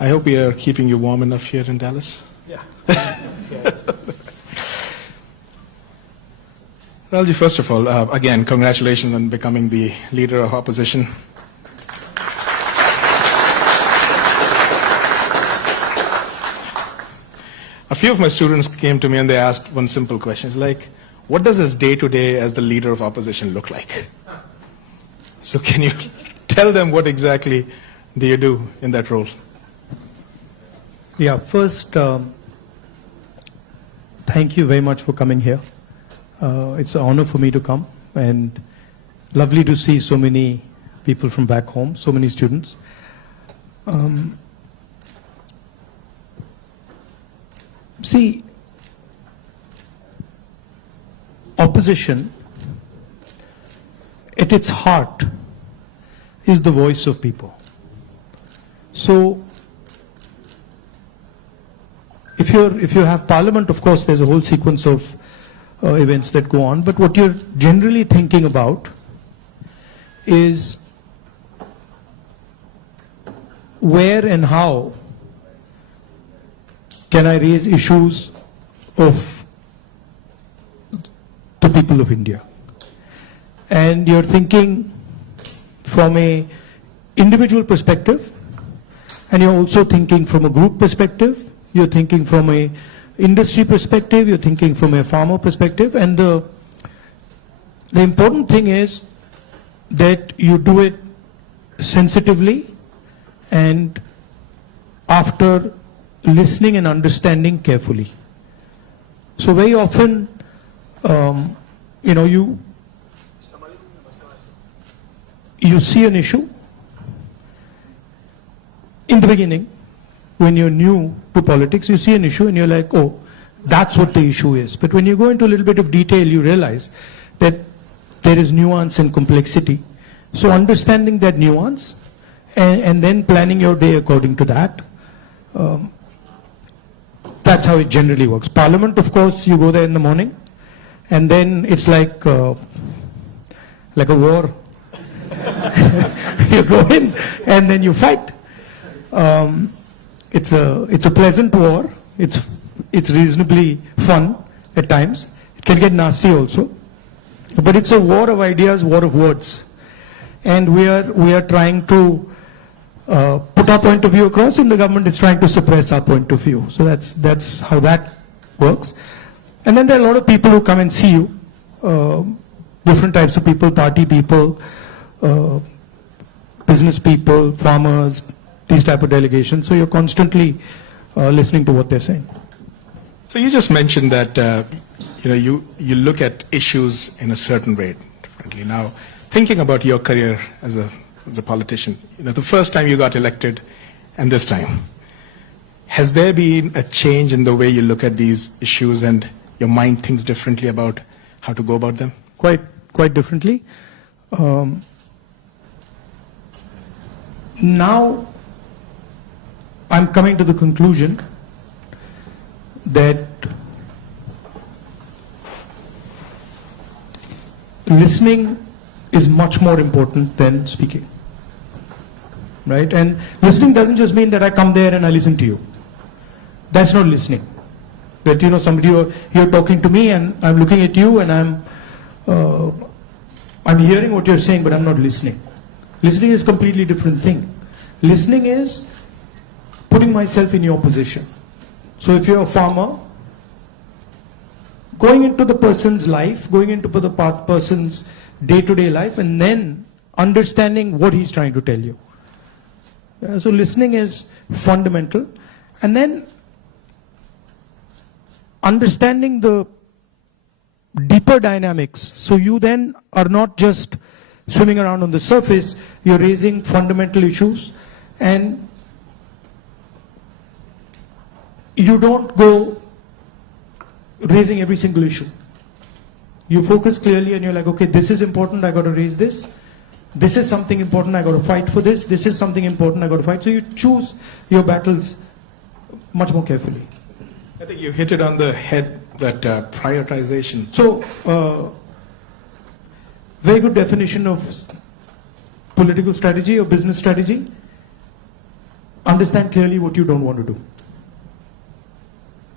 I hope we are keeping you warm enough here in Dallas. Yeah. Ralji, first of all, again, congratulations on becoming the leader of opposition. A few of my students came to me and they asked one simple question. It's like, what does his day-to-day as the leader of opposition look like? So can you tell them what exactly do you do in that role? Yeah, first, thank you very much for coming here. It's an honor for me to come, and lovely to see so many people from back home, so many students. See, opposition, at its heart, is the voice of people. So, if you have parliament, of course, there's a whole sequence of events that go on, but what you're generally thinking about is where and how can I raise issues of the people of India. And you're thinking from a individual perspective, and you're also thinking from a group perspective, you're thinking from a industry perspective, you're thinking from a farmer perspective, and the important thing is that you do it sensitively and after listening and understanding carefully. So very often, you see an issue in the beginning. When you're new to politics, you see an issue and you're like, oh, that's what the issue is. But when you go into a little bit of detail, you realize that there is nuance and complexity. So understanding that nuance and then planning your day according to that, that's how it generally works. Parliament, of course, you go there in the morning and then it's like a war. You go in and then you fight. It's a pleasant war. It's reasonably fun at times. It can get nasty also, but it's a war of ideas, war of words, and we are trying to put our point of view across, and the government is trying to suppress our point of view. So that's how that works. And then there are a lot of people who come and see you, different types of people, party people, business people, farmers, these type of delegations. So you're constantly listening to what they're saying. So you just mentioned that you look at issues in a certain way differently. Now, thinking about your career as a politician, the first time you got elected and this time, has there been a change in the way you look at these issues and your mind thinks differently about how to go about them? Quite differently. Now, I'm coming to the conclusion that listening is much more important than speaking, right? And listening doesn't just mean that I come there and I listen to you. That's not listening. That somebody you're talking to me and I'm looking at you and I'm hearing what you're saying, but I'm not listening. Listening is a completely different thing. Listening is putting myself in your position. So if you're a farmer, going into the person's life, going into the person's day-to-day life, and then understanding what he's trying to tell you. So listening is fundamental. And then understanding the deeper dynamics. So you then are not just swimming around on the surface, you're raising fundamental issues, and you don't go raising every single issue. You focus clearly and you're like, okay, this is important, I got to raise this. This is something important, I got to fight for this. This is something important, I got to fight. So you choose your battles much more carefully. I think you hit it on the head, that prioritization. So, very good definition of political strategy or business strategy. understand clearly what you don't want to do.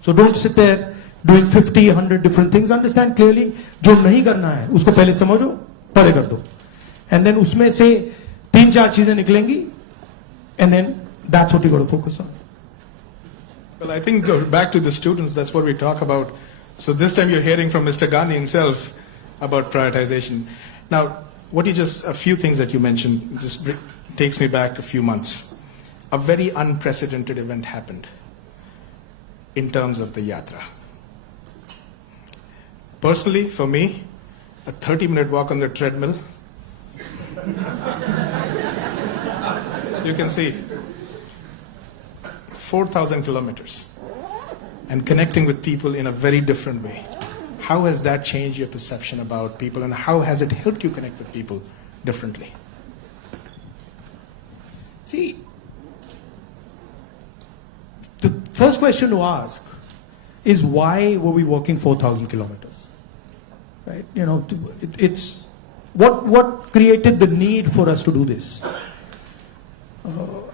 So don't sit there doing 50, 100 different things. Understand clearly जो नहीं करना है उसको पहले समझो, पहले कर दो. And then उसमें से 3-4 चीजें निकलेंगी, and then that's what you got to focus on. Well, I think back to the students, that's what we talk about. So this time you're hearing from Mr. Gandhi himself about prioritization. Now, a few things that you mentioned just takes me back a few months. A very unprecedented event happened in terms of the yatra. Personally, for me, a 30-minute walk on the treadmill, you can see 4,000 kilometers and connecting with people in a very different way. How has that changed your perception about people, and how has it helped you connect with people differently? See, the first question to ask is why were we walking 4,000 kilometers? Right? You know, it's what created the need for us to do this?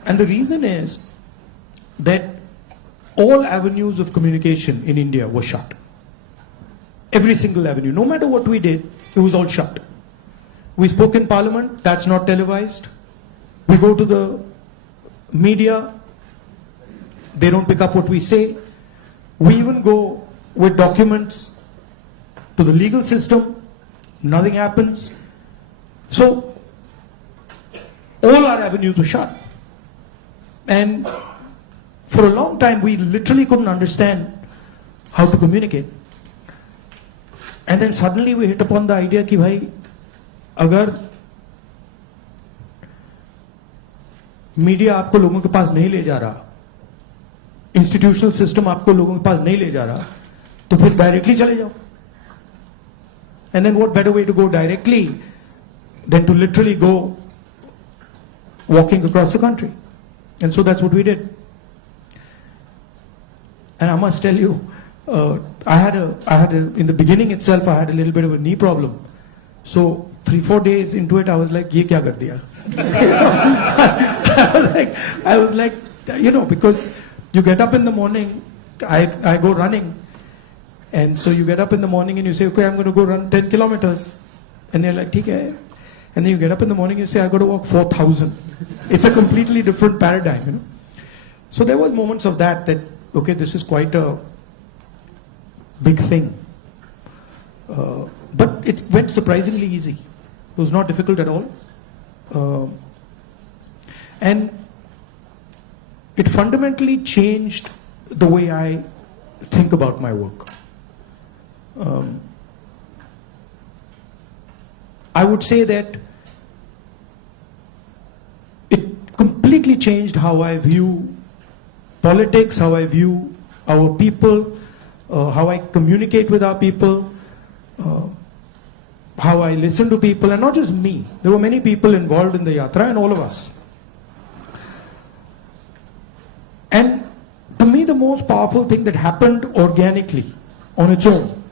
And the reason is that all avenues of communication in India were shut. Every single avenue, no matter what we did, it was all shut. We spoke in Parliament, that's not televised. We go to the media, they don't pick up what we say. We even go with documents to the legal system, nothing happens. So, all our avenues were shut. And for a long time, we literally couldn't understand how to communicate. And then suddenly we hit upon the idea कि भाई अगर media आपको लोगों के पास नहीं ले जा रहा, इंस्टीट्यूशनल सिस्टम आपको लोगों के पास नहीं ले जा रहा, तो फिर डायरेक्टली चले जाओ. And then what better way to go directly than to literally go walking across the country? And so that's what we did. And I must tell you, in the beginning itself, I had a little bit of a knee problem. So 3-4 days into it, I was like, "Ye kya kar diya?" I was like, you know, because you get up in the morning, I go running, and so you get up in the morning and you say, "Okay, I'm going to go run 10 kilometers," and you're like, "ठीक है," and then you get up in the morning and you say, "I got to walk 4,000." It's a completely different paradigm, you know. So there were moments of that, okay, this is quite a big thing. But it went surprisingly easy. It was not difficult at all. And it fundamentally changed the way I think about my work. I would say that it completely changed how I view politics, how I view our people, how I communicate with our people, how I listen to people, and not just me. There were many people involved in the yatra, and all of us. And to me, the most powerful thing that happened organically, on its own,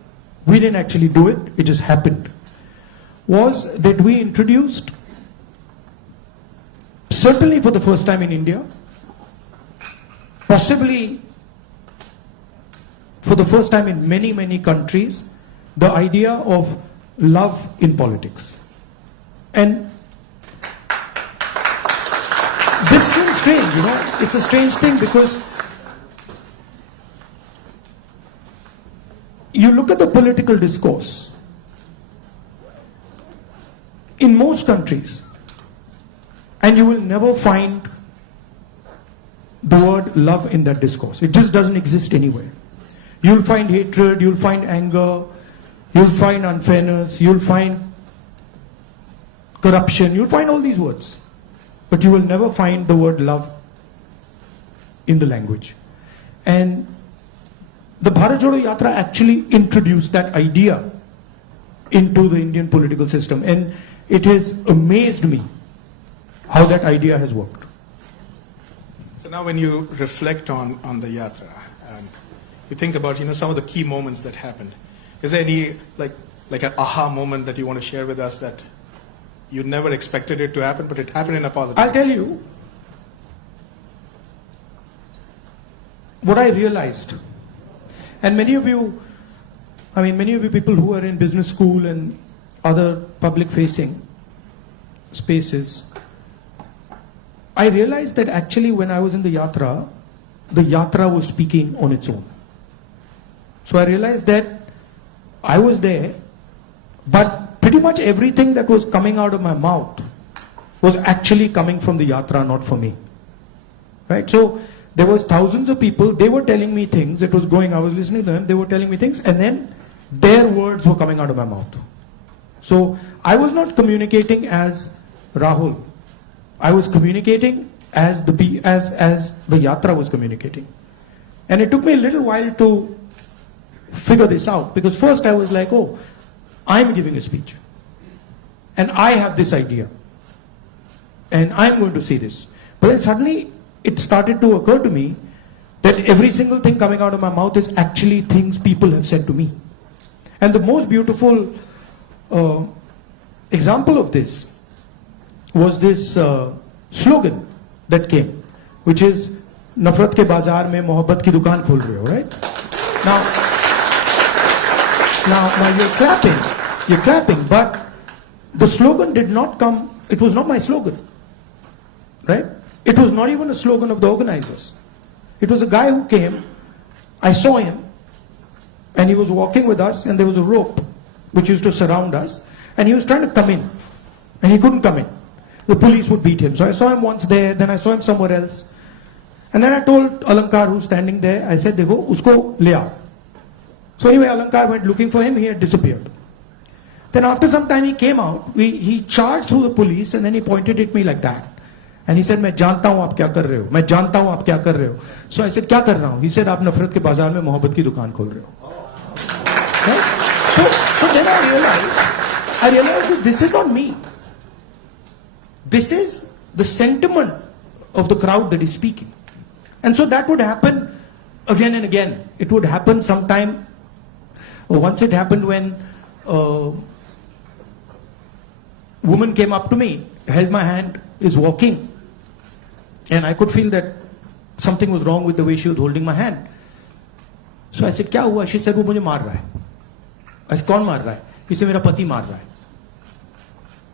we didn't actually do it, it just happened, was that we introduced, certainly for the first time in India, possibly for the first time in many, many countries, the idea of love in politics. And this seems strange, you know, it's a strange thing because you look at the political discourse in most countries and you will never find the word love in that discourse. It just doesn't exist anywhere. You'll find hatred, you'll find anger, you'll find unfairness, you'll find corruption, you'll find all these words. But you will never find the word love in the language. And the Bharat Jodo Yatra actually introduced that idea into the Indian political system. And it has amazed me how that idea has worked. So now when you reflect on the yatra, you think about, you know, some of the key moments that happened. Is there any like an aha moment that you want to share with us that you never expected it to happen, but it happened in a positive way? I'll tell you, what I realized, and many of you people who are in business school and other public facing spaces, I realized that actually when I was in the yatra was speaking on its own. So I realized that I was there, but pretty much everything that was coming out of my mouth was actually coming from the yatra, not for me. Right? So there was thousands of people, they were telling me things, it was going, I was listening to them, they were telling me things, and then their words were coming out of my mouth. So I was not communicating as Rahul. I was communicating as the yatra was communicating. And it took me a little while to figure this out, because first I was like, oh, I'm giving a speech. And I have this idea. And I'm going to say this. But then suddenly it started to occur to me that every single thing coming out of my mouth is actually things people have said to me. And the most beautiful example of this was this slogan that came, which is "Nafrat ke bazaar mein mohabbat ki dukaan khol rahe ho," right? Now you're clapping, but the slogan did not come, it was not my slogan, right? It was not even a slogan of the organizers. It was a guy who came, I saw him, and he was walking with us, and there was a rope which used to surround us, and he was trying to come in, and he couldn't come in. The police would beat him. So I saw him once there, then I saw him somewhere else. And then I told Alankar, who's standing there, I said, "Dekho, usko le aao." So anyway, Alankar went looking for him, he had disappeared. Then after some time he came out, he charged through the police, and then he pointed at me like that. And he said, "मैं जानता हूँ आप क्या कर रहे हो, मैं जानता हूँ आप क्या कर रहे हो." So I said, "क्या कर रहा हूँ?" He said, "आप नफरत के बाजार में मोहब्बत की दुकान खोल रहे हो." Right? So then I realized that this is not me. This is the sentiment of the crowd that is speaking. And so that would happen again and again. It would happen sometime. Once it happened when a woman came up to me, held my hand, is walking, and I could feel that something was wrong with the way she was holding my hand. So I said, "क्या हुआ?" She said, "वो मुझे मार रहा है." I said, "कौन मार रहा है?" He said, "मेरा पति मार रहा है."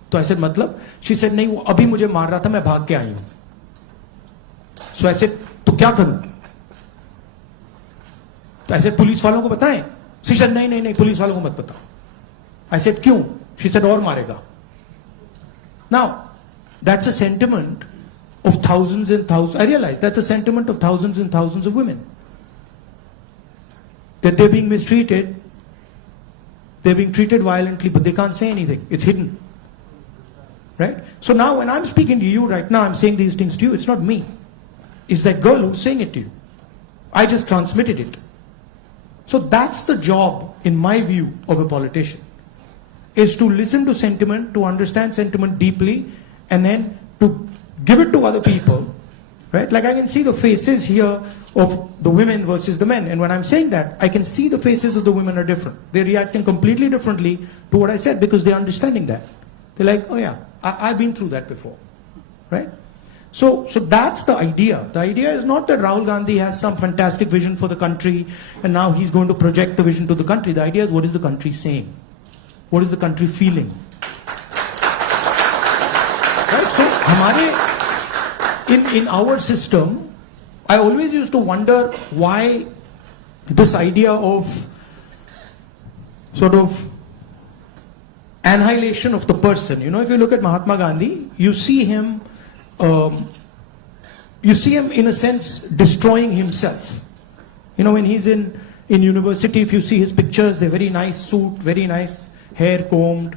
तो I said, "मतलब?" She said, "नहीं, वो अभी मुझे मार रहा था, मैं भाग के आई हूं." So I said, "तो क्या करूं?" तो I said, "पुलिस वालों को बताएं?" She said, नहीं, पुलिस वालों को मत बताओ." I said, "क्यों?" She said, "और मारेगा." Now, that's a sentiment of thousands and thousands. I realize that's a sentiment of thousands and thousands of women. That they're being mistreated, they're being treated violently, but they can't say anything. It's hidden. Right? So now when I'm speaking to you right now, I'm saying these things to you, it's not me. It's that girl who's saying it to you. I just transmitted it. So that's the job, in my view, of a politician. Is to listen to sentiment, to understand sentiment deeply, and then to give it to other people. Right? Like I can see the faces here of the women versus the men. And when I'm saying that, I can see the faces of the women are different. They're reacting completely differently to what I said because they're understanding that. They're like, "Oh yeah, I've been through that before." Right? So that's the idea. The idea is not that Rahul Gandhi has some fantastic vision for the country and now he's going to project the vision to the country. The idea is, what is the country saying? What is the country feeling? Right? So in our system, I always used to wonder why this idea of sort of annihilation of the person. You know, if you look at Mahatma Gandhi, you see him in a sense destroying himself. You know, when he's in university, if you see his pictures, they're very nice suit, very nice hair combed,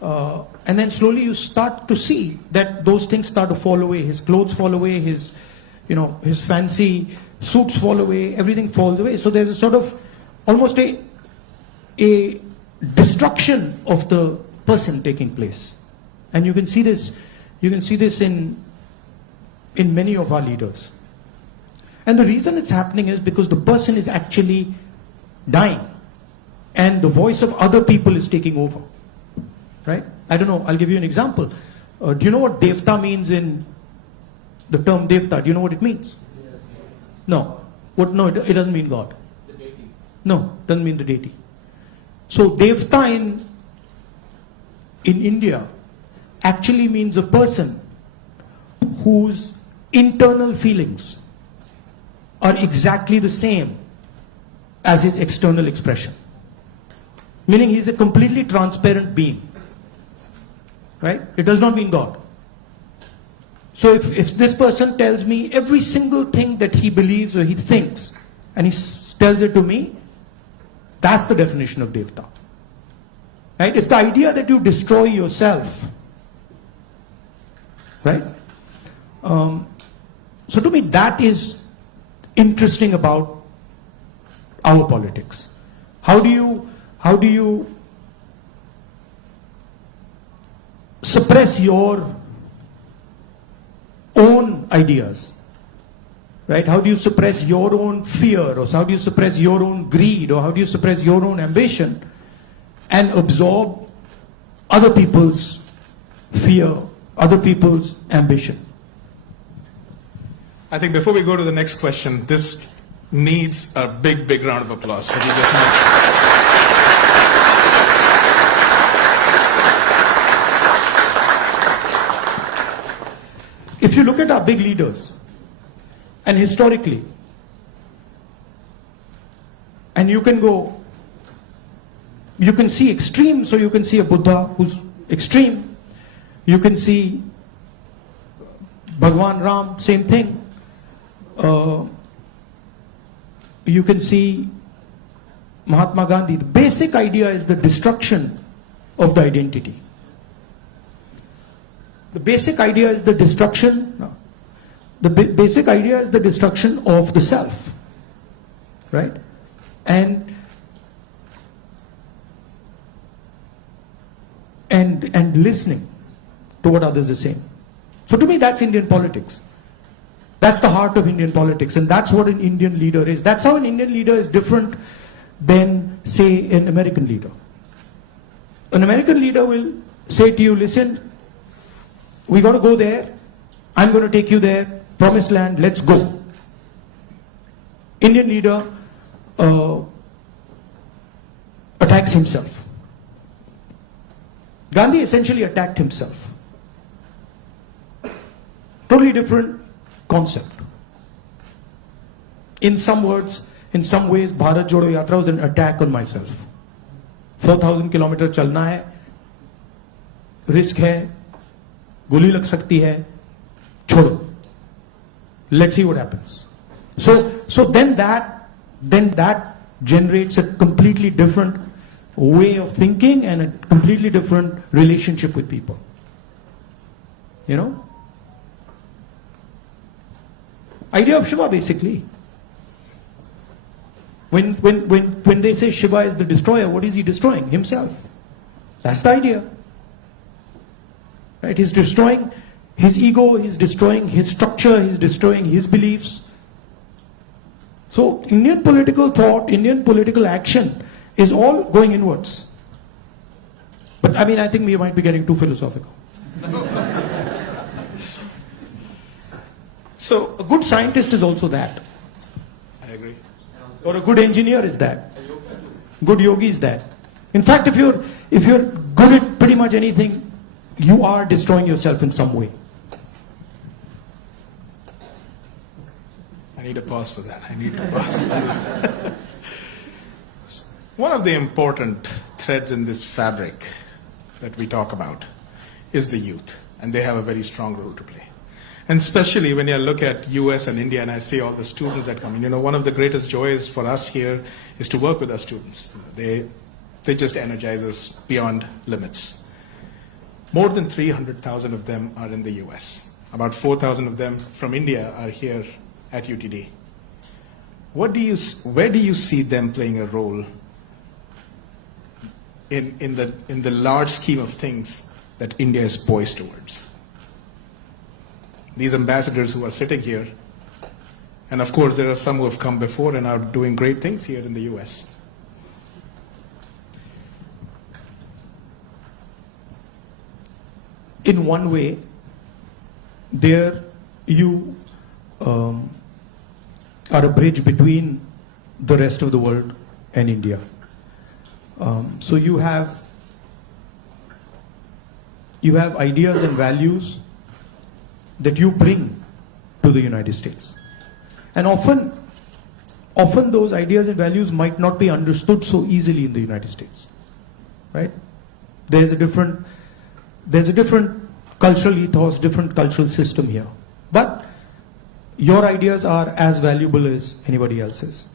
and then slowly you start to see that those things start to fall away. His clothes fall away, his fancy suits fall away, everything falls away. So there's a sort of almost a destruction of the person taking place. And you can see this in many of our leaders. And the reason it's happening is because the person is actually dying and the voice of other people is taking over. Right? I don't know, I'll give you an example. Do you know what devta means in the term devta? Do you know what it means? No. What? No, it doesn't mean God. No, doesn't mean the deity. So Devta in India actually means a person whose internal feelings are exactly the same as his external expression. Meaning he's a completely transparent being. Right? It does not mean God. So if this person tells me every single thing that he believes or he thinks, and he tells it to me, that's the definition of Devta. Right? It's the idea that you destroy yourself. Right? So to me, that is interesting about our politics. How do you suppress your own ideas? Right? How do you suppress your own fear, or how do you suppress your own greed, or how do you suppress your own ambition and absorb other people's fear, other people's ambition? I think before we go to the next question, this needs a big, big round of applause. So we just If you look at our big leaders, and historically, and you can see extreme, so you can see a Buddha who's extreme, you can see Bhagwan Ram, same thing, you can see Mahatma Gandhi. The basic idea is the destruction of the identity. The basic idea is the destruction. No. The basic idea is the destruction of the self, right? And listening to what others are saying. So to me, that's Indian politics. That's the heart of Indian politics, and that's what an Indian leader is. That's how an Indian leader is different than, say, an American leader. An American leader will say to you, listen, we got to go there, I'm going to take you there, promised land, let's go. Indian leader attacks himself. Gandhi essentially attacked himself. Totally different concept. In some words, in some ways, Bharat Jodo Yatra was an attack on myself. 4,000 kilometers chalna hai, risk hai, goli lag sakti hai, chodo. Let's see what happens. So then that generates a completely different way of thinking and a completely different relationship with people. You know? Idea of Shiva, basically. When they say Shiva is the destroyer, what is he destroying? Himself. That's the idea. Right? He's destroying his ego, he's destroying his structure, he's destroying his beliefs. So Indian political thought, Indian political action is all going inwards. But I mean, I think we might be getting too philosophical. So a good scientist is also that. I agree. Or a good engineer is that. Good yogi is that. In fact, if you're good at pretty much anything, you are destroying yourself in some way. I need a pause for that. I need to pause. One of the important threads in this fabric that we talk about is the youth, and they have a very strong role to play. And especially when you look at US and India, and I see all the students that come in, you know, one of the greatest joys for us here is to work with our students. They just energize us beyond limits. More than 300,000 of them are in the US. About 4,000 of them from India are here at UTD. Where do you see them playing a role in the large scheme of things that India is poised towards? These ambassadors who are sitting here, and of course there are some who have come before and are doing great things here in the US. In one way, there you are a bridge between the rest of the world and India. So you have ideas and values that you bring to the United States. And often those ideas and values might not be understood so easily in the United States, right? There's a different cultural ethos, different cultural system here. But your ideas are as valuable as anybody else's.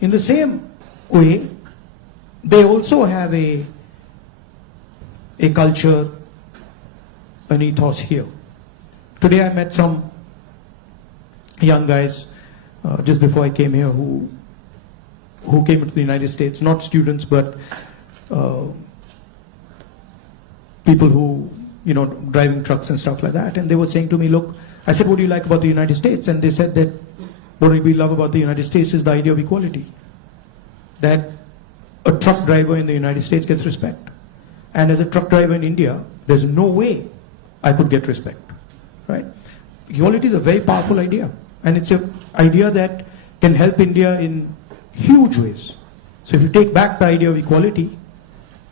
In the same way, they also have a culture, an ethos here. Today I met some young guys just before I came here who came to the United States, not students but people who, driving trucks and stuff like that, and they were saying to me, look, I said, what do you like about the United States? And they said that what we love about the United States is the idea of equality. That a truck driver in the United States gets respect. And as a truck driver in India, there's no way I could get respect, right? Equality is a very powerful idea. And it's an idea that can help India in huge ways. So if you take back the idea of equality,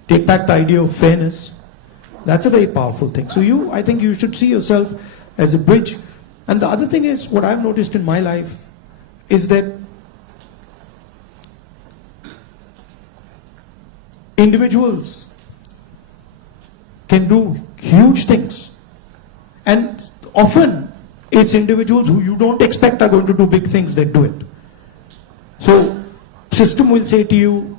take back the idea of fairness, that's a very powerful thing. So I think you should see yourself as a bridge. And the other thing is, what I've noticed in my life is that individuals can do huge things. And often it's individuals who you don't expect are going to do big things that do it. So system will say to you,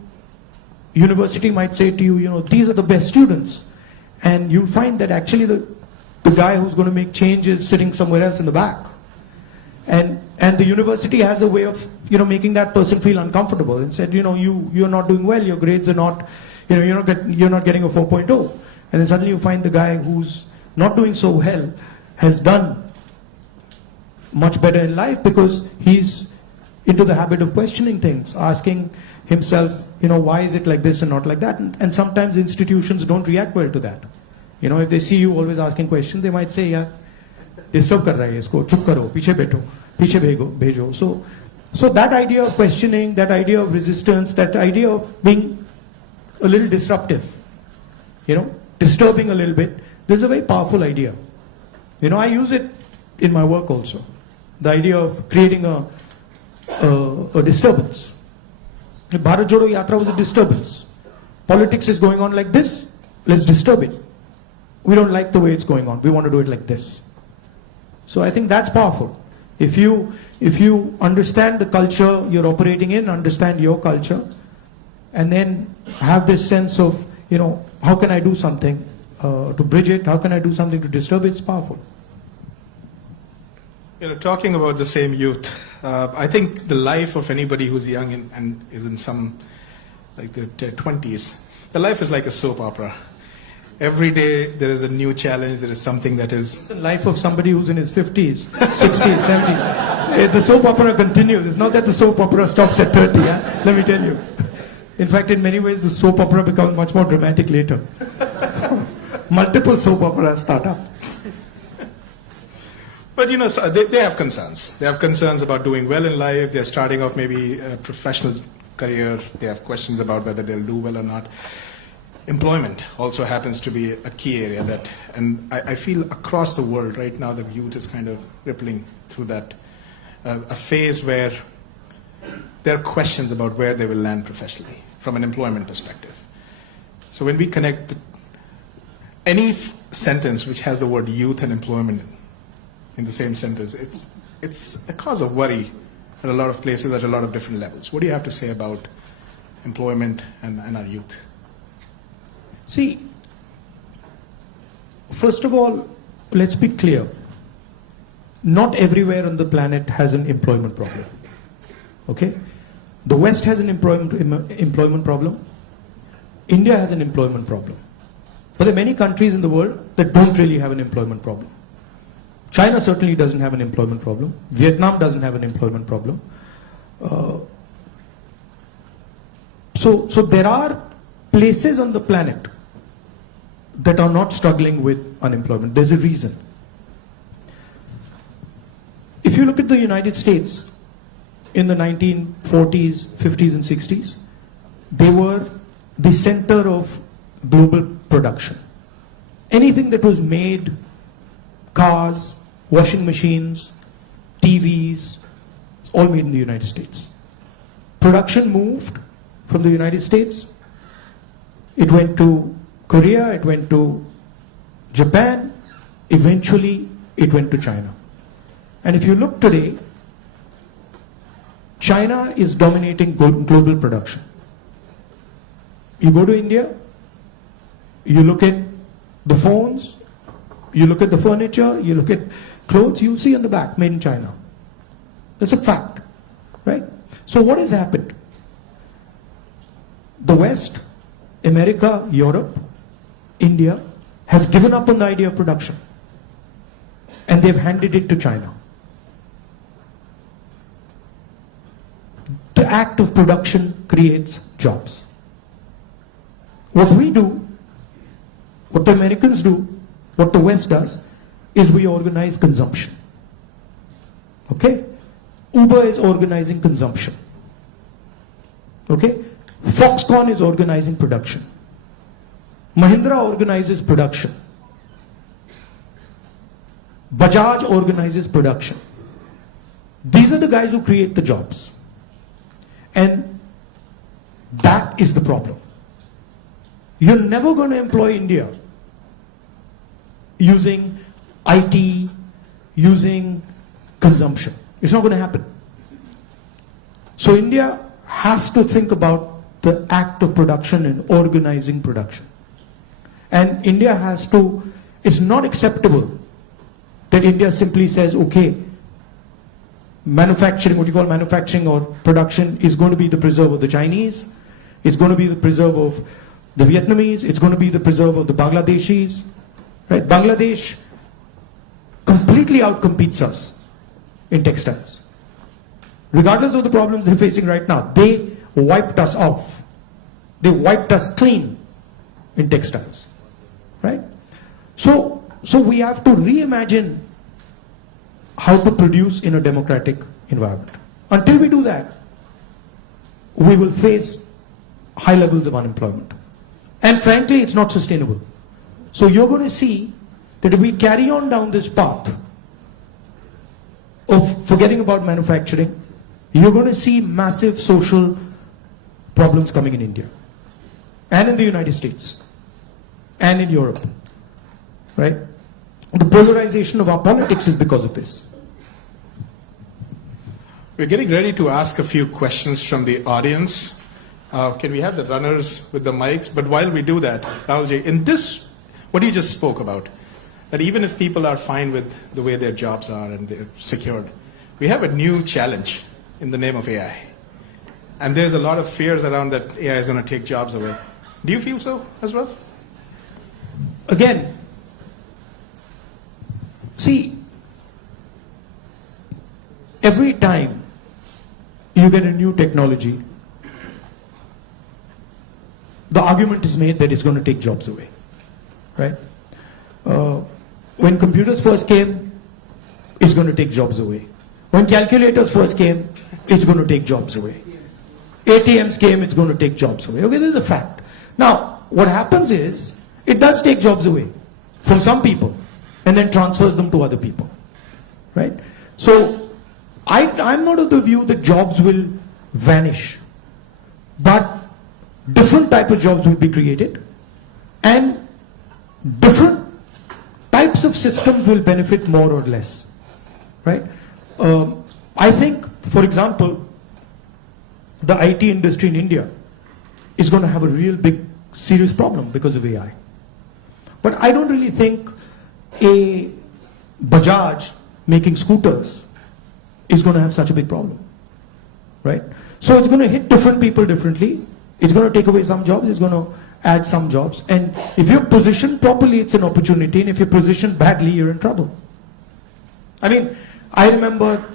university might say to you, these are the best students. And you'll find that actually the guy who's going to make change is sitting somewhere else in the back. And the university has a way of, making that person feel uncomfortable and said, you're not doing well, your grades are not, you're not getting a 4.0. And then suddenly you find the guy who's not doing so well has done much better in life because he's into the habit of questioning things, asking himself, why is it like this and not like that? And sometimes institutions don't react well to that. If they see you always asking questions, they might say, yeah, disturb kar raha hai isko, chup karo, piche beto, piche bhejo. So that idea of questioning, that idea of resistance, that idea of being a little disruptive, disturbing a little bit, this is a very powerful idea. I use it in my work also. The idea of creating a disturbance. Bharat Jodo Yatra was a disturbance. Politics is going on like this, let's disturb it. We don't like the way it's going on, we want to do it like this. So I think that's powerful. If you understand the culture you're operating in, understand your culture, and then have this sense of, how can I do something to bridge it, how can I do something to disturb it, it's powerful. Talking about the same youth, I think the life of anybody who's young and is in some, like the 20s, the life is like a soap opera. Every day there is a new challenge, there is something that is... The life of somebody who's in his 50s, 60s, 70s. The soap opera continues. It's not that the soap opera stops at 30, yeah? Let me tell you. In fact, in many ways, the soap opera becomes much more dramatic later. Multiple soap operas start up. But so they have concerns. They have concerns about doing well in life. They're starting off maybe a professional career. They have questions about whether they'll do well or not. Employment also happens to be a key area and I feel across the world right now the youth is kind of rippling through that, a phase where there are questions about where they will land professionally from an employment perspective. So when we connect any sentence which has the word youth and employment in the same sentence, it's a cause of worry at a lot of places at a lot of different levels. What do you have to say about employment and our youth? See, first of all, let's be clear. Not everywhere on the planet has an employment problem. Okay? The West has an employment problem. India has an employment problem. But there are many countries in the world that don't really have an employment problem. China certainly doesn't have an employment problem. Vietnam doesn't have an employment problem. So there are places on the planet that are not struggling with unemployment. There's a reason. If you look at the United States, in the 1940s, 50s, and 60s, they were the center of global production. Anything that was made, cars, washing machines, TVs, all made in the United States. Production moved from the United States. It went to Korea, it went to Japan, eventually it went to China. And if you look today, China is dominating global production. You go to India, you look at the phones, you look at the furniture, you look at clothes, you'll see on the back, made in China. That's a fact, right? So what has happened? The West, America, Europe, India, have given up on the idea of production. And they've handed it to China. The act of production creates jobs. What we do, what the Americans do, what the West does, is we organize consumption. Okay? Uber is organizing consumption. Okay? Foxconn is organizing production. Mahindra organizes production. Bajaj organizes production. These are the guys who create the jobs. And that is the problem. You're never going to employ India using IT, using consumption. It's not going to happen. So India has to think about the act of production and organizing production. And India has to, it's not acceptable that India simply says, okay, manufacturing, what you call manufacturing or production is going to be the preserve of the Chinese, it's going to be the preserve of the Vietnamese, it's going to be the preserve of the Bangladeshis, right? Bangladesh completely outcompetes us in textiles. Regardless of the problems they're facing right now, they wiped us off. They wiped us clean in textiles, right? So we have to reimagine how to produce in a democratic environment. Until we do that, we will face high levels of unemployment. And frankly, it's not sustainable. So you're going to see that if we carry on down this path of forgetting about manufacturing, you're going to see massive social problems coming in India and in the United States and in Europe, right? The polarization of our politics is because of this. We're getting ready to ask a few questions from the audience. Can we have the runners with the mics? But while we do that, Rahulji, in this, what you just spoke about, that even if people are fine with the way their jobs are and they're secured, we have a new challenge in the name of AI. And there's a lot of fears around that AI is going to take jobs away. Do you feel so as well? Again, see, every time you get a new technology, the argument is made that it's going to take jobs away, right? When computers first came, it's going to take jobs away. When calculators first came, it's going to take jobs away. ATMs came, it's going to take jobs away. Okay, this is a fact. Now, what happens is, it does take jobs away from some people and then transfers them to other people, right? So, I'm not of the view that jobs will vanish, but different type of jobs will be created and different types of systems will benefit more or less, right? I think, for example, the IT industry in India is going to have a real big serious problem because of AI. But I don't really think a Bajaj making scooters is going to have such a big problem, right? So it's going to hit different people differently. It's going to take away some jobs, it's going to add some jobs. And if you're positioned properly, it's an opportunity. And if you're positioned badly, you're in trouble. I mean, I remember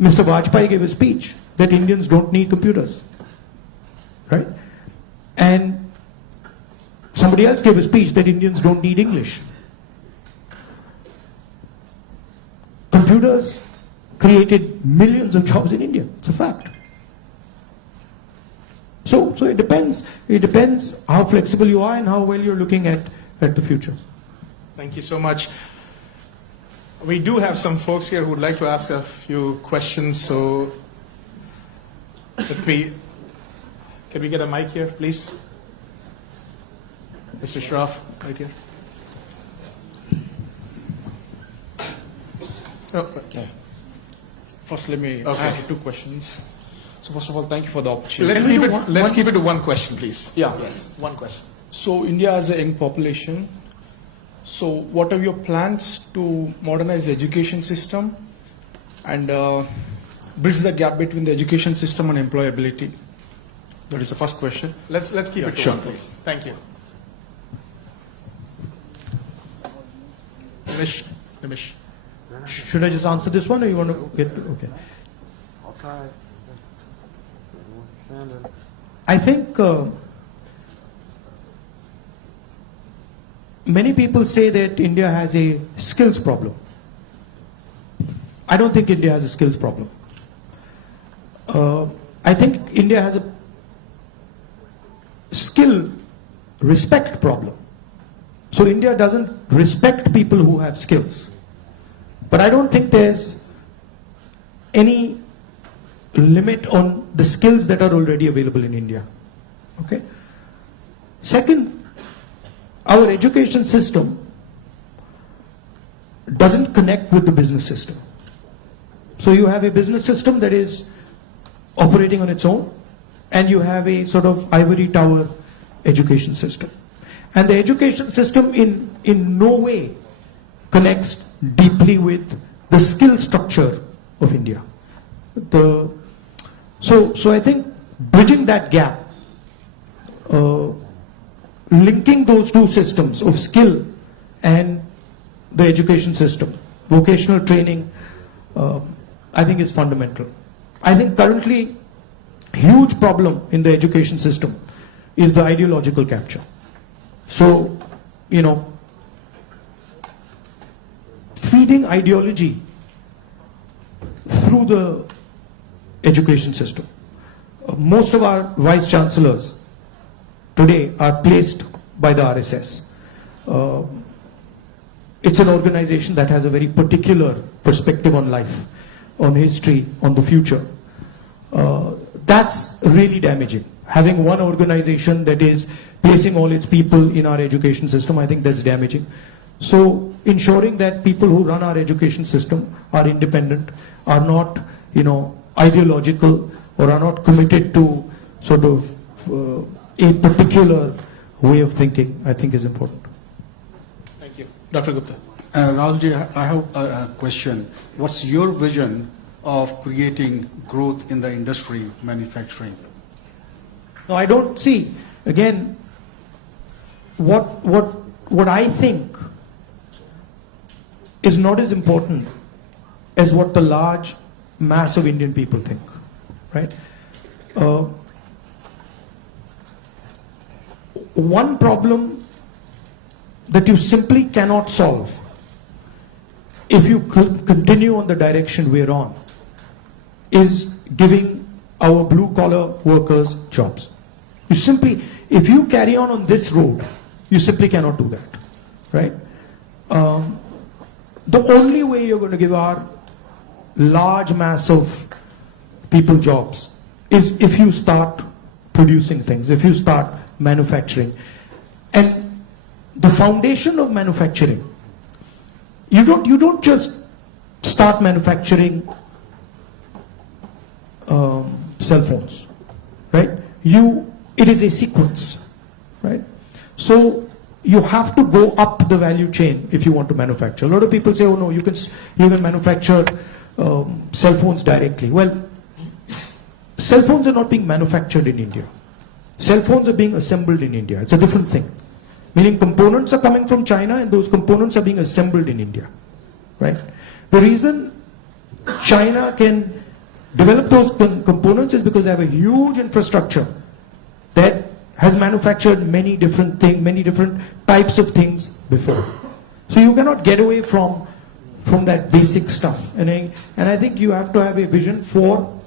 Mr. Vajpayee gave a speech that Indians don't need computers, right? And somebody else gave a speech that Indians don't need English. Computers created millions of jobs in India. It's a fact. So it depends. It depends how flexible you are and how well you're looking at the future. Thank you so much. We do have some folks here who would like to ask a few questions, so can we get a mic here, please? Mr. Shroff, right here. Oh, Okay. First, let me Okay. add 2 questions. So first of all, thank you for the opportunity. let's keep it to one question, please. Yeah. Yes, one question. So India has a young population. So what are your plans to modernize the education system and bridge the gap between the education system and employability? That is the first question. Let's keep it to sure. one, please. Thank you. Nimish. Should I just answer this one, or you want to get? Okay. I'll try. Shannon. I think many people say that India has a skills problem. I don't think India has a skills problem. I think India has a skill respect problem. So India doesn't respect people who have skills. But I don't think there's any limit on the skills that are already available in India. Okay? Second, our education system doesn't connect with the business system. So you have a business system that is operating on its own, and you have a sort of ivory tower education system. And the education system in no way connects deeply with the skill structure of India. So I think bridging that gap, linking those 2 systems of skill and the education system, vocational training, I think is fundamental. I think currently huge problem in the education system is the ideological capture. So, feeding ideology through the education system. Most of our vice chancellors today are placed by the RSS. It's an organization that has a very particular perspective on life, on history, on the future. That's really damaging. Having one organization that is placing all its people in our education system, I think that's damaging. So ensuring that people who run our education system are independent, are not, ideological, or are not committed to sort of a particular way of thinking, I think is important. Thank you. Dr. Gupta. Rahulji, I have a question. What's your vision of creating growth in the industry, manufacturing? No, I don't see. Again, what I think is not as important as what the large mass of Indian people think, right? One problem that you simply cannot solve if you continue on the direction we're on is giving our blue-collar workers jobs. You simply, if you carry on this road, you simply cannot do that, right? The only way you're going to give our large mass of people jobs is if you start producing things, if you start manufacturing. And the foundation of manufacturing, you don't just start manufacturing cell phones, right? It is a sequence, right? So you have to go up the value chain if you want to manufacture. A lot of people say, oh no, you can manufacture cell phones directly. Well, cell phones are not being manufactured in India. Cell phones are being assembled in India. It's a different thing. Meaning components are coming from China and those components are being assembled in India, right? The reason China can develop those components is because they have a huge infrastructure that has manufactured many different things, many different types of things before. So you cannot get away from from that basic stuff. And I think you have to have a vision for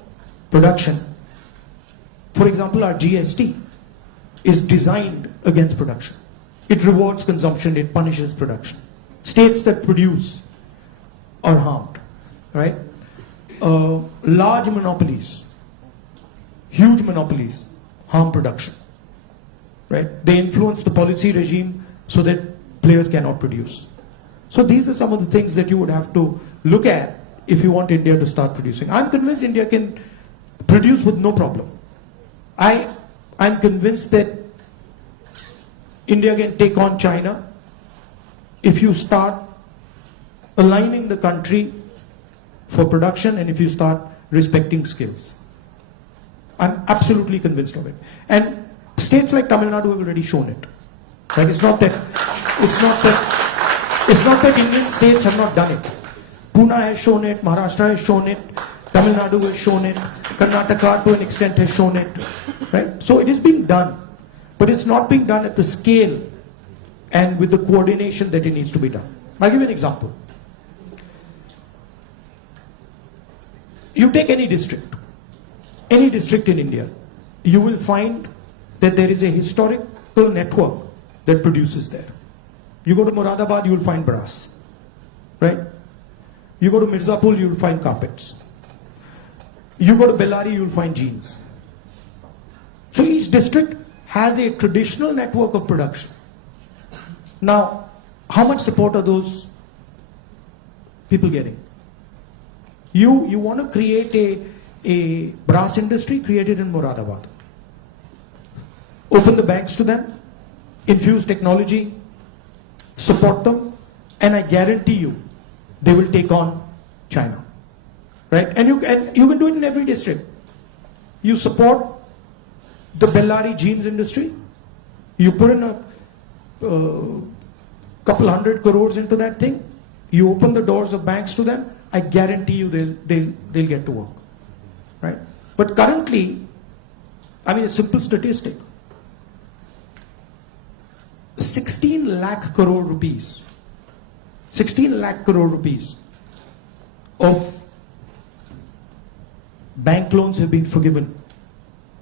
production. For example, our GST is designed against production. It rewards consumption, it punishes production. States that produce are harmed, right? Large monopolies, huge monopolies, harm production, right? They influence the policy regime so that players cannot produce. So these are some of the things that you would have to look at if you want India to start producing. I'm convinced India can produce with no problem. I'm convinced that India can take on China if you start aligning the country for production and if you start respecting skills. I'm absolutely convinced of it. And states like Tamil Nadu have already shown it. Like it's not that Indian states have not done it. Pune has shown it, Maharashtra has shown it, Tamil Nadu has shown it, Karnataka to an extent has shown it, right? So it is being done, but it's not being done at the scale and with the coordination that it needs to be done. I'll give you an example. You take any district in India, you will find that there is a historical network that produces there. You go to Moradabad, you will find brass, right? You go to Mirzapur, you will find carpets. You go to Bellary, you will find jeans. So each district has a traditional network of production. Now, how much support are those people getting? You want to create a brass industry, create it in Moradabad. Open the banks to them, infuse technology, support them, and I guarantee you, they will take on China, right? And you can do it in every district. You support the Bellary jeans industry. You put in a couple 100 crores into that thing. You open the doors of banks to them. I guarantee you, they'll get to work, right? But currently, I mean, a simple statistic: 16 lakh crore rupees. 16 lakh crore rupees of bank loans have been forgiven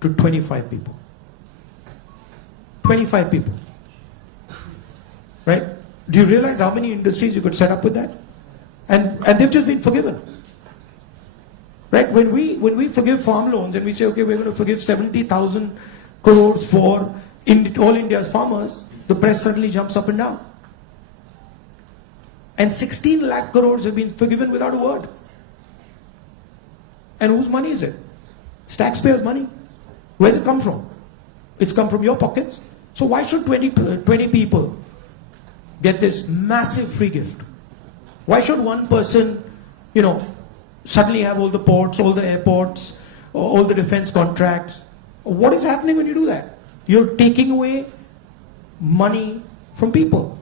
to 25 people. 25 people. Right? Do you realize how many industries you could set up with that? And they've just been forgiven. Right? When we forgive farm loans and we say, okay, we're going to forgive 70,000 crores for all India's farmers, the press suddenly jumps up and down. And 16 lakh crores have been forgiven without a word. And whose money is it? It's taxpayers' money. Where's it come from? It's come from your pockets. So why should 20 people get this massive free gift? Why should one person, suddenly have all the ports, all the airports, all the defense contracts? What is happening when you do that? You're taking away money from people.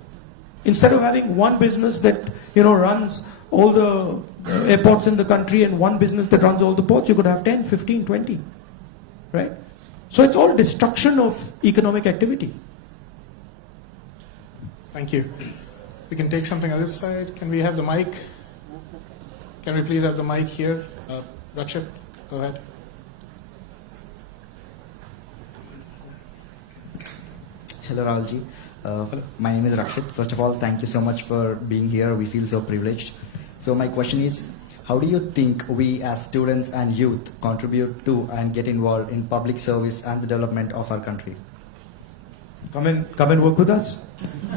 Instead of having one business that runs all the airports in the country and one business that runs all the ports, you could have 10, 15, 20, right? So it's all destruction of economic activity. Thank you. We can take something on this side. Can we have the mic? Can we please have the mic here? Rakshit, go ahead. Hello, Rahulji. My name is Rakshit. First of all, thank you so much for being here. We feel so privileged. So my question is, how do you think we as students and youth contribute to and get involved in public service and the development of our country? Come and work with us.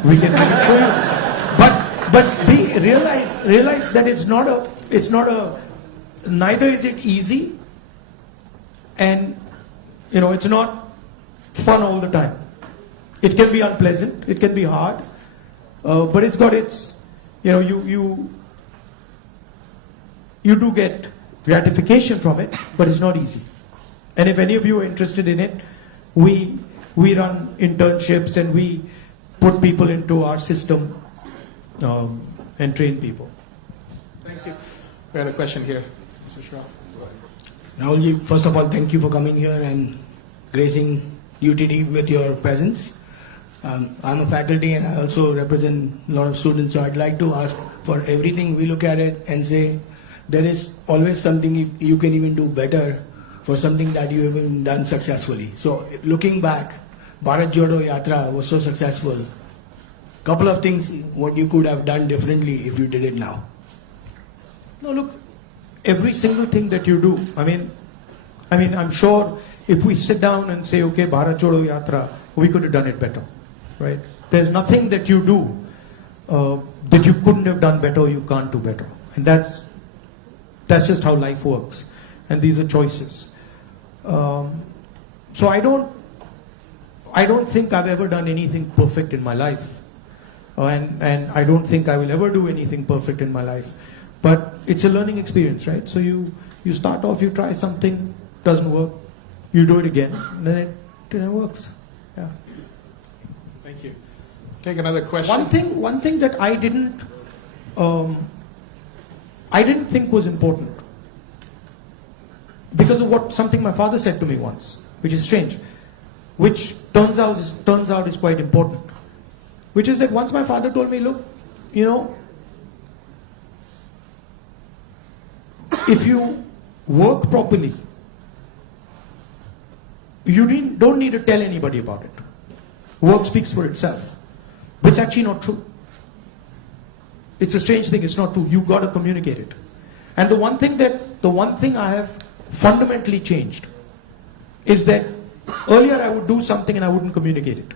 We can show you. But realize that neither is it easy, and it's not fun all the time. It can be unpleasant, it can be hard, but it's got its, you do get gratification from it, but it's not easy. And if any of you are interested in it, we run internships and we put people into our system and train people. Thank you. We had a question here, Mr. Shah. Rahulji, first of all, thank you for coming here and gracing UTD with your presence. I'm a faculty and I also represent a lot of students, so I'd like to ask, for everything we look at it and say there is always something you can even do better for something that you haven't done successfully. So looking back, Bharat Jodo Yatra was so successful. Couple of things what you could have done differently if you did it now. No, look, every single thing that you do, I mean, I'm sure if we sit down and say, okay, Bharat Jodo Yatra, we could have done it better, right? There's nothing that you do that you couldn't have done better or you can't do better. And that's just how life works. And these are choices. So I don't think I've ever done anything perfect in my life. And I don't think I will ever do anything perfect in my life. But it's a learning experience, right? So you start off, you try something, doesn't work, you do it again, and then it works. Yeah. Thank you. Take another question. One thing that I didn't think was important, because of something my father said to me once, which is strange, which turns out is quite important, which is that once my father told me, look, you know, if you work properly, you don't need to tell anybody about it. Work speaks for itself. But it's actually not true. It's a strange thing, it's not true. You've got to communicate it. And the one thing I have fundamentally changed is that earlier I would do something and I wouldn't communicate it.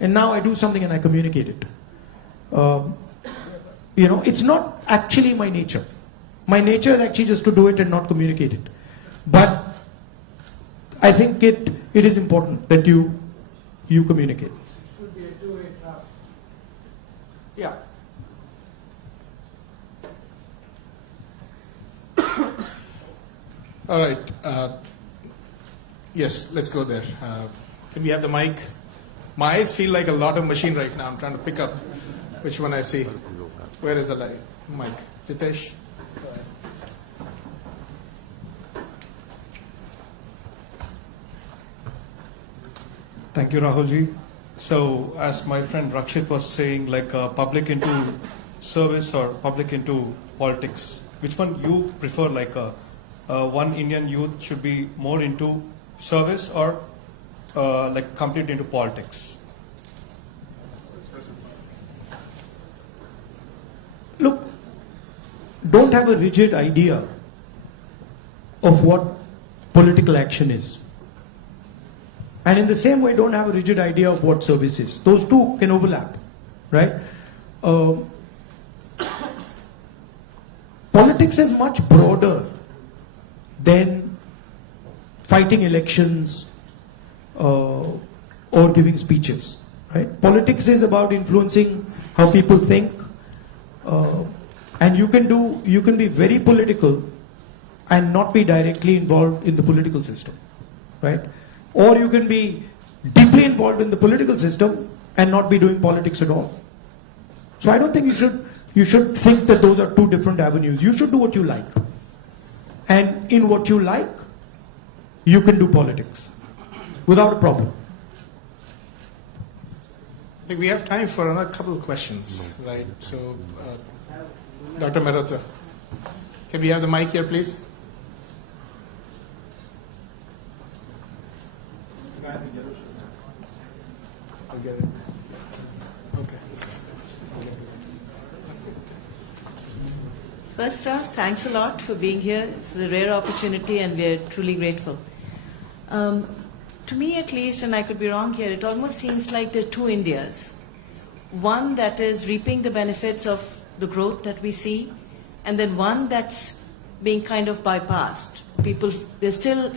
And now I do something and I communicate it. You know, it's not actually my nature. My nature is actually just to do it and not communicate it. But I think it is important that you communicate. It would be a two-way trap. Yeah. All right. Yes, let's go there. Can we have the mic? My eyes feel like a lot of machine right now. I'm trying to pick up which one I see. Where is the mic? Jitesh? Thank you, Rahulji. So, as my friend Rakshit was saying, like public into service or public into politics, which one you prefer? Like one Indian youth should be more into service or like complete into politics? Look, don't have a rigid idea of what political action is. And in the same way, don't have a rigid idea of what service is. Those two can overlap, right? Politics is much broader than fighting elections or giving speeches, right? Politics is about influencing how people think, and you can be very political and not be directly involved in the political system, right? Or you can be deeply involved in the political system and not be doing politics at all. So I don't think you should think that those are two different avenues. You should do what you like. And in what you like, you can do politics without a problem. I think we have time for another couple of questions, right? So, Dr. Mehrotra, can we have the mic here, please? I'll get it. Okay. First off, thanks a lot for being here. It's a rare opportunity and we're truly grateful. To me at least, and I could be wrong here, it almost seems like there are two Indias. One that is reaping the benefits of the growth that we see, and then one that's being kind of bypassed. There's still an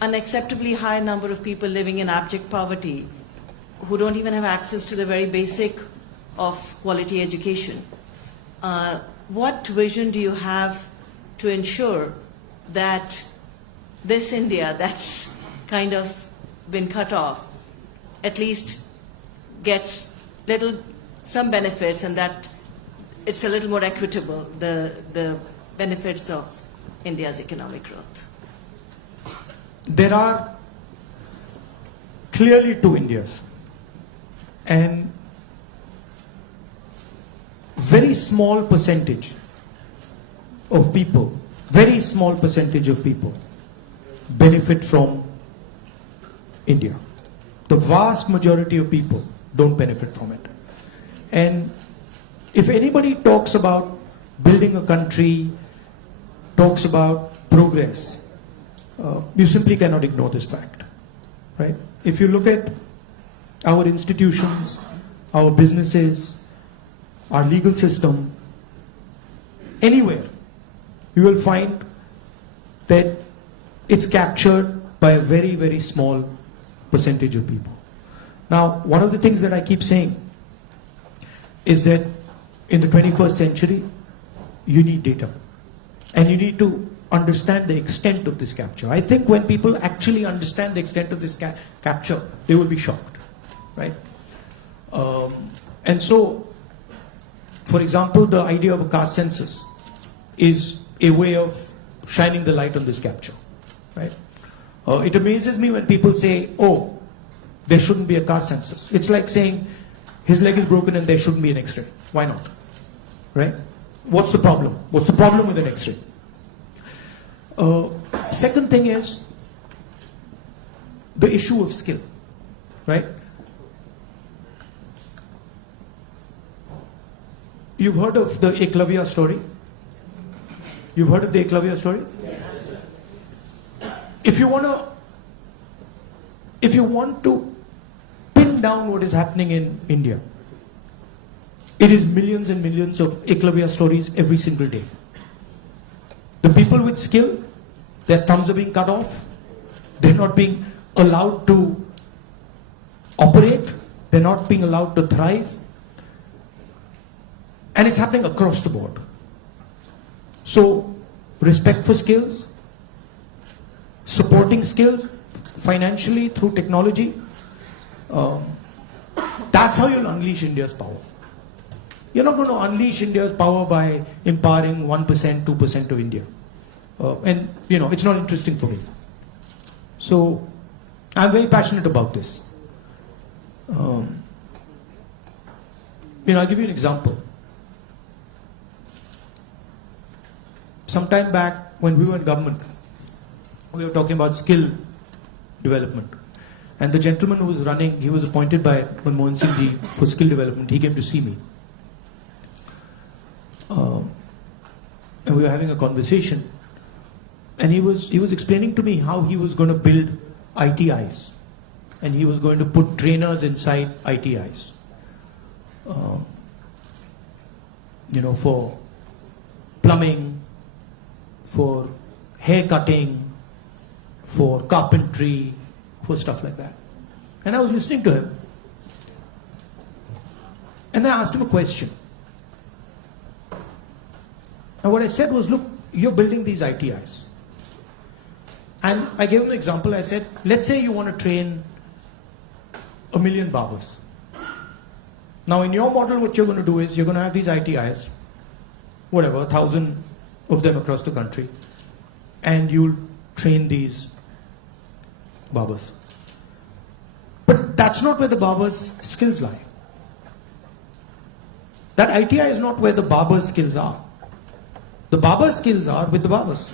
unacceptably high number of people living in abject poverty who don't even have access to the very basic of quality education. What vision do you have to ensure that this India that's kind of been cut off at least gets some benefits, and that it's a little more equitable, the benefits of India's economic growth? There are clearly two Indias. And very small percentage of people, very small percentage of people benefit from India. The vast majority of people don't benefit from it. And if anybody talks about building a country, talks about progress, you simply cannot ignore this fact, right? If you look at our institutions, our businesses, our legal system, anywhere, you will find that it's captured by a very, very small percentage of people. Now, one of the things that I keep saying is that in the 21st century, you need data. And you need to understand the extent of this capture. I think when people actually understand the extent of this capture, they will be shocked, right? And so, for example, the idea of a caste census is a way of shining the light on this capture, right? It amazes me when people say, oh, there shouldn't be a caste census. It's like saying his leg is broken and there shouldn't be an X-ray. Why not? Right? What's the problem? What's the problem with an X-ray? Second thing is the issue of skill, right? You've heard of the Eklavya story? You've heard of the Eklavya story? Yes. If you want to pin down what is happening in India, it is millions and millions of Eklavya stories every single day. The people with skill, their thumbs are being cut off. They're not being allowed to operate. They're not being allowed to thrive. And it's happening across the board. So, respect for skills, supporting skills financially through technology, that's how you'll unleash India's power. You're not going to unleash India's power by empowering 1%, 2% of India. And, it's not interesting for me. So, I'm very passionate about this. I'll give you an example. Sometime back, when we were in government, we were talking about skill development. And the gentleman who was running, he was appointed by Manmohan Singh Ji for skill development. He came to see me. And we were having a conversation. And he was explaining to me how he was going to build ITIs. And he was going to put trainers inside ITIs. For plumbing, for hair cutting, for carpentry, for stuff like that. And I was listening to him. And I asked him a question. And what I said was, look, you're building these ITIs. And I gave him an example. I said, let's say you want to train 1 million barbers. Now in your model, what you're going to do is, you're going to have these ITIs, 1,000 of them across the country, and you'll train these barbers. But that's not where the barber's skills lie. That ITI is not where the barber's skills are. The barber's skills are with the barbers.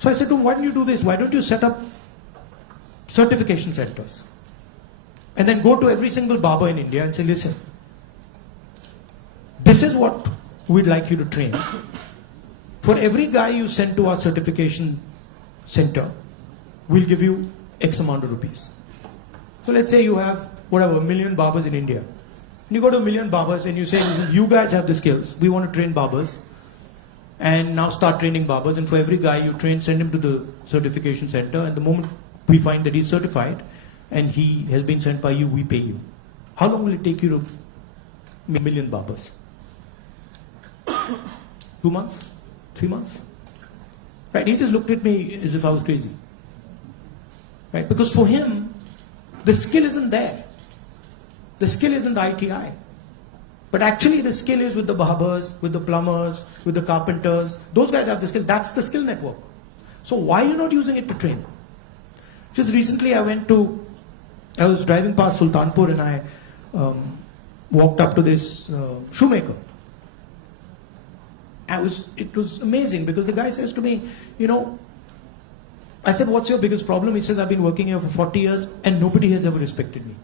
So I said to him, why don't you do this? Why don't you set up certification centers? And then go to every single barber in India and say, listen, this is what we'd like you to train. For every guy you send to our certification center, we'll give you X amount of rupees. So let's say you have, 1 million barbers in India. And you go to 1 million barbers and you say, listen, you guys have the skills. We want to train barbers. And now start training barbers. And for every guy you train, send him to the certification center. And the moment we find that he's certified and he has been sent by you, we pay you. How long will it take you to make 1 million barbers? 2 months? 3 months? Right? He just looked at me as if I was crazy. Right? Because for him, the skill isn't there. The skill isn't the ITI. But actually the skill is with the barbers, with the plumbers, with the carpenters. Those guys have the skill. That's the skill network. So why are you not using it to train? Just recently I went to I was driving past Sultanpur and I walked up to this shoemaker. It was amazing because the guy says to me, you know, I said, what's your biggest problem? He says, I've been working here for 40 years and nobody has ever respected me.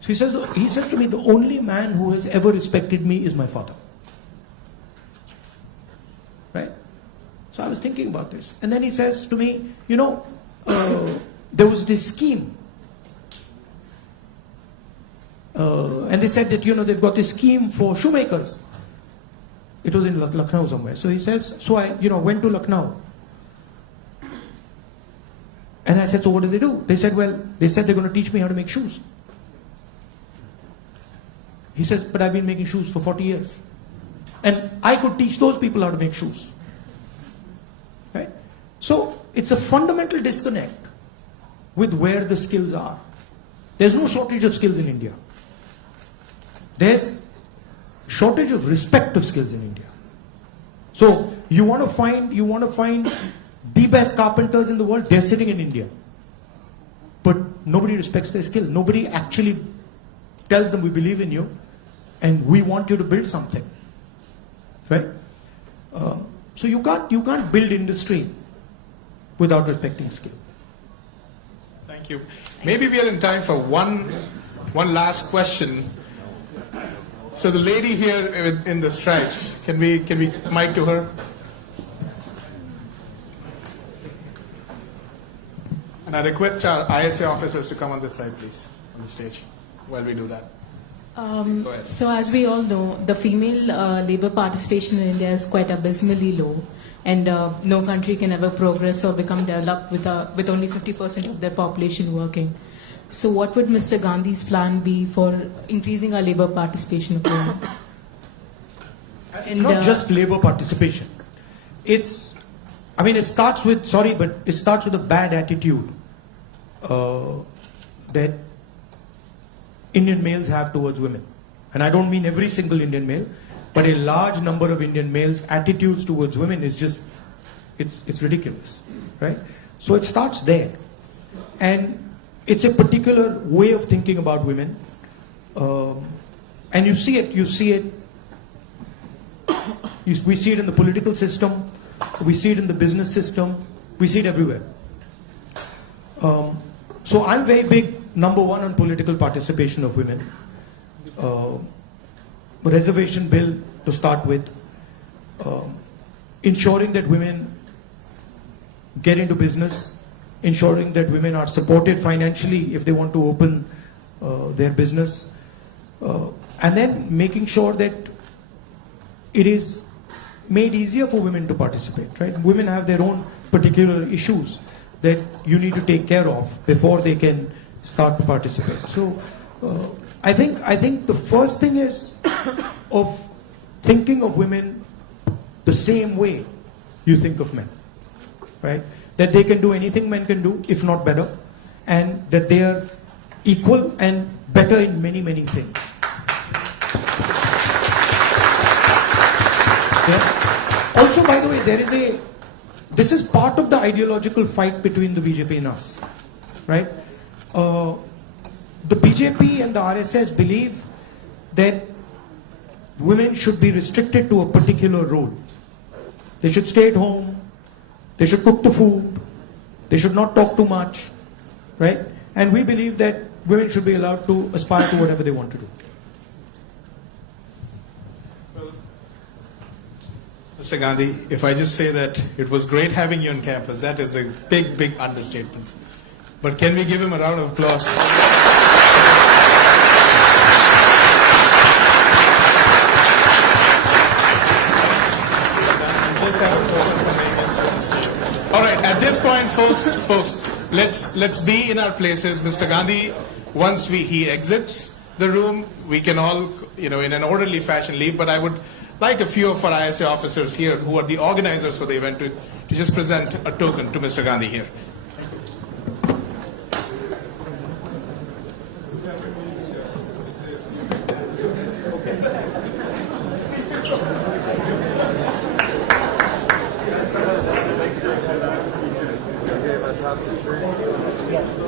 So he says to me, the only man who has ever respected me is my father. Right? So I was thinking about this. And then he says to me, you know, there was this scheme. And they said that, you know, they've got this scheme for shoemakers. It was in Lucknow somewhere. So he says, so I, you know, went to Lucknow. And I said, so what did they do? They said, well, they said they're going to teach me how to make shoes. He says, but I've been making shoes for 40 years. And I could teach those people how to make shoes. Right? So it's a fundamental disconnect with where the skills are. There's no shortage of skills in India. There's shortage of respect of skills in India. So you want to find the best carpenters in the world, they're sitting in India. But nobody respects their skill. Nobody actually tells them we believe in you and we want you to build something. Right? So you can't build industry without respecting skill. Thank you. Maybe we are in time for one last question. So the lady here in the stripes, can we mic to her? And I request our ISA officers to come on this side, please, on the stage, while we do that. Go ahead. So as we all know, the female labor participation in India is quite abysmally low, and no country can ever progress or become developed with only 50% of their population working. So what would Mr. Gandhi's plan be for increasing our labor participation of women? And not just labor participation. It starts with a bad attitude that Indian males have towards women. And I don't mean every single Indian male, but a large number of Indian males' attitudes towards women is just, it's ridiculous, right? So it starts there. And it's a particular way of thinking about women. And we see it in the political system, we see it in the business system, we see it everywhere. So I'm very big, number one, on political participation of women. Reservation bill to start with. Ensuring that women get into business. Ensuring that women are supported financially if they want to open their business. And then making sure that it is made easier for women to participate, right? Women have their own particular issues that you need to take care of before they can start to participate. So I think the first thing is of thinking of women the same way you think of men, right? That they can do anything men can do, if not better, and that they are equal and better in many, many things. Yeah. Also, by the way, this is part of the ideological fight between the BJP and us, right? The BJP and the RSS believe that women should be restricted to a particular role. They should stay at home, they should cook the food, they should not talk too much, right? And we believe that women should be allowed to aspire to whatever they want to do. Mr. Gandhi, if I just say that it was great having you on campus, that is a big, big understatement. But can we give him a round of applause? All right, at this point, folks, let's be in our places. Mr. Gandhi, once he exits the room, we can all, in an orderly fashion leave, but I would like a few of our ISA officers here who are the organizers for the event to just present a token to Mr. Gandhi here. Yeah.